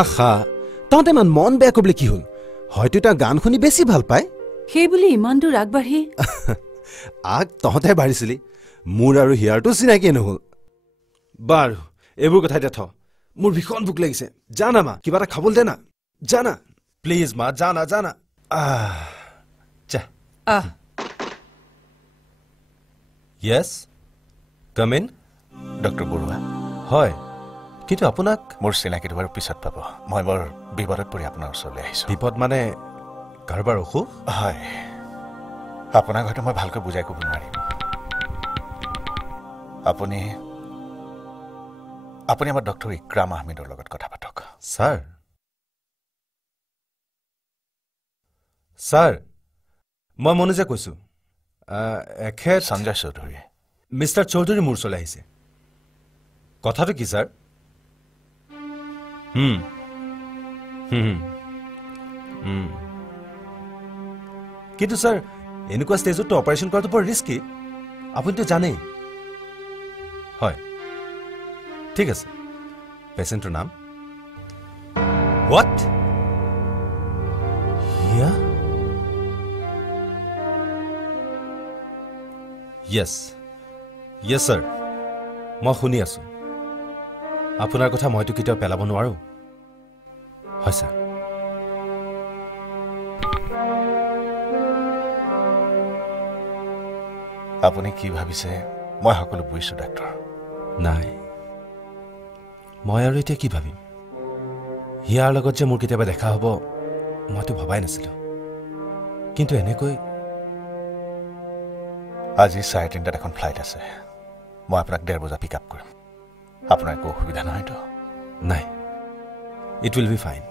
আহা তহঁতে ইমান মন বেয়া কৰিবলৈ কি হ'ল হয়তো তাৰ গান শুনি বেছি ভাল পায় সেই বুলি ইমান দূৰ আগবাঢ়ি তহঁতে বাঢ়িছিলি মোৰ আৰু হিয়াৰটো চিনাকিয়ে নহ'ল বাৰু এইবোৰ কথা এতিয়া থ মোৰ ভীষণ ভোক লাগিছে জানা মা কিবা এটা খাবলৈ দে না জানা প্লিজ মা জানা জানা য়েছ কাম ইন ডক্টৰ বৰুৱা হয় কিন্তু আপোনাক মোৰ চিনাকিটো বাৰু পিছত পাব মই বৰ বিপদত পৰি আপোনাৰ ওচৰলৈ আহিছোঁ বিপদ মানে কাৰোবাৰ অসুখ হয় আপোনাক হয়তো মই ভালকৈ বুজাই ক'ব নোৱাৰিম আপুনি আমাৰ ডক্টৰ ইক্ৰাম আহমেদৰ লগত কথা পাতক ছাৰ মই মনোজে কৈছোঁ এখেত সঞ্জয় চৌধুৰী মিষ্টাৰ চৌধুৰী মোৰ ওচৰলৈ আহিছে কথাটো কি ছাৰ কিন্তু ছাৰ এনেকুৱা ষ্টেজতো অপাৰেশ্যন কৰাটো বৰ ৰিস্কি আপুনিতো জানেই হয় ঠিক আছে পেচেণ্টৰ নাম হোৱাট হিয়া য়েছ য়েছ ছাৰ মই শুনি আছোঁ আপোনাৰ কথা মইতো কেতিয়াও পেলাব নোৱাৰোঁ হয় ছাৰ আপুনি কি ভাবিছে মই সকলো বুজিছোঁ ডাক্তৰ নাই মই আৰু এতিয়া কি ভাবিম হিয়াৰ লগত যে মোৰ কেতিয়াবা দেখা হ'ব মইতো ভবাই নাছিলোঁ কিন্তু এনেকৈ আজি 3:30 এখন ফ্লাইট আছে মই আপোনাক 1:30 বজাত পিক আপ কৰিম আপোনাৰ একো অসুবিধা নহয়তো নাই it will be fine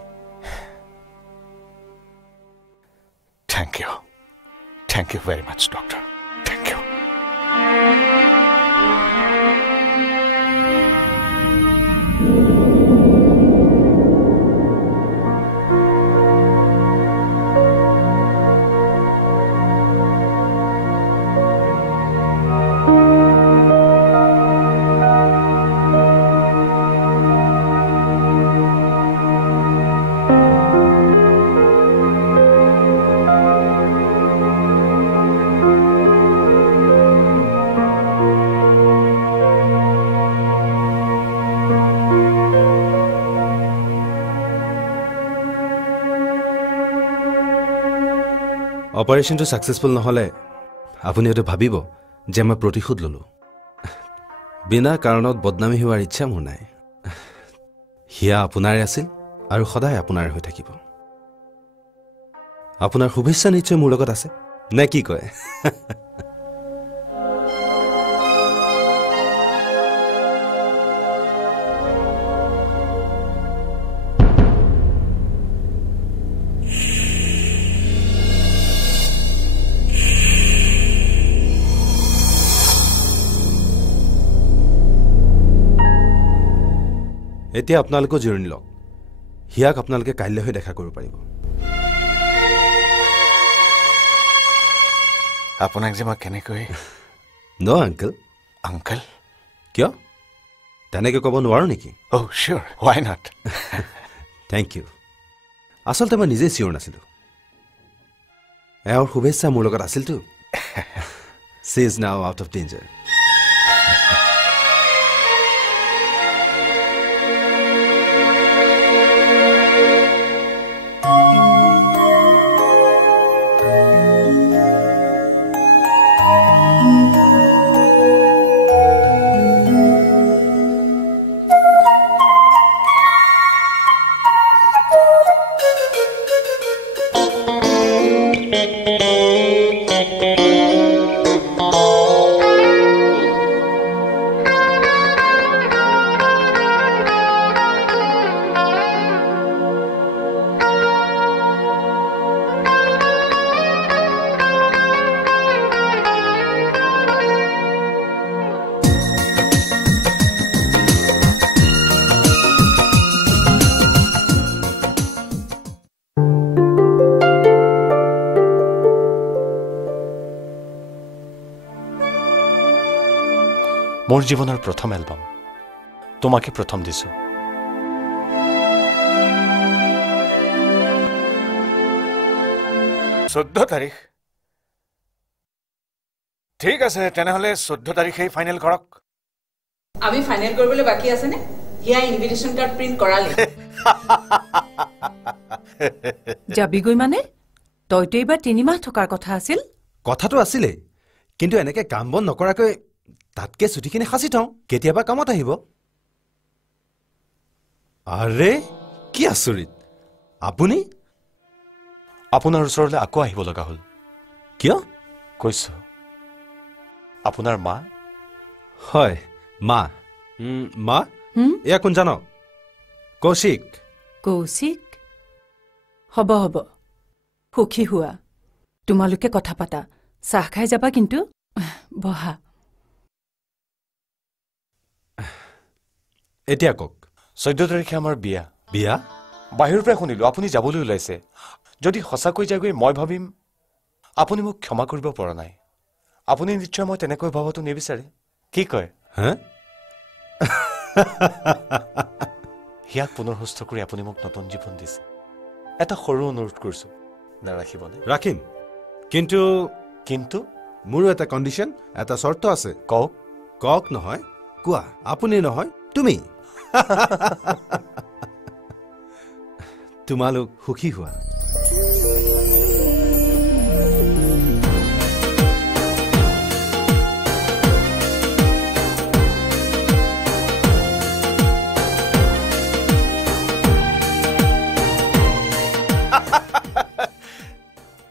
thank you very much doctor thank you অপাৰেশ্যনটো ছাকচেছফুল নহ'লে আপুনি হয়তো ভাবিব যে মই প্ৰতিশোধ ল'লোঁ বিনা কাৰণত বদনামী হোৱাৰ ইচ্ছা মোৰ নাই হিয়া আপোনাৰে আছিল আৰু সদায় আপোনাৰে হৈ থাকিব আপোনাৰ শুভেচ্ছা নিশ্চয় মোৰ লগত আছে নে কি কয় এতিয়া আপোনালোকেও জিৰণি লওক হিয়াক আপোনালোকে কাইলৈহে দেখা কৰিব পাৰিব আপোনাক যে মই কেনেকৈ ন' আংকল কিয় তেনেকৈ ক'ব নোৱাৰো নেকি sure why not thank you আচলতে মই নিজে চিয়'ৰ নাছিলোঁ এওঁৰ শুভেচ্ছা মোৰ লগত আছিলতো she is now out of danger মোৰ জীৱনৰ প্ৰথম এলবাম তোমাকে প্ৰথম দিছো 14 তাৰিখ ঠিক আছে তেনেহ'লে 14 তাৰিখেই ফাইনেল কৰক আমি ফাইনেল কৰিবলৈ বাকি আছে নে হিয়া ইনভিটেশন কাৰ্ড প্ৰিন্ট কৰালি যাবিগৈ মানে তইতো এইবাৰ 3 মাহ থকাৰ কথা আছিল কথাটো আছিলে কিন্তু এনেকে কাম বন নকৰাকৈ তাতকে ছুটিখিনি সাঁচি থওঁ কেতিয়াবা কামত আহিব আৰে কি আচৰিত আপুনি আপোনাৰ ওচৰলৈ আকৌ আহিব লগা হ'ল কিয় কৈছো আপোনাৰ মা হয় মা মা এয়া কোন জানো কৌশিক কৌশিক হ'ব হ'ব সুখী হোৱা তোমালোকে কথা পাতা চাহ খাই যাবা কিন্তু বহা এতিয়া কওক 14 তাৰিখে আমাৰ বিয়া বিয়া বাহিৰৰ পৰা শুনিলো আপুনি যাবলৈ ওলাইছে যদি সঁচাকৈ যাগৈ মই ভাবিম আপুনি মোক ক্ষমা কৰিব পৰা নাই আপুনি নিশ্চয় মই তেনেকৈ ভাবটো নিবিচাৰে কি কয় হে হিয়াক পুনৰ সুস্থ কৰি আপুনি মোক নতুন জীৱন দিছে এটা সৰু অনুৰোধ কৰিছো নাৰাখিবনে ৰাখিম কিন্তু কিন্তু মোৰো এটা কণ্ডিশ্যন এটা চৰ্ত আছে কওক কক নহয় কোৱা আপুনি নহয় তুমি তোমালোক সুখী হোৱা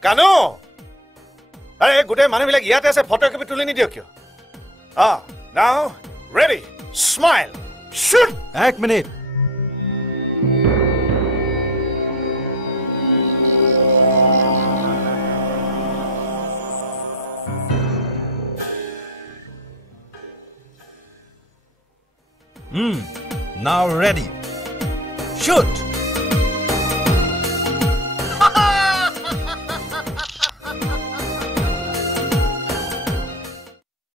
কানো আৰে গোটেই মানুহবিলাক ইয়াতে আছে ফটো একপি তুলি নিদিয় কিয় নাও ৰেডি স্মাইল শুট এক মিনিট Now ready. Shoot!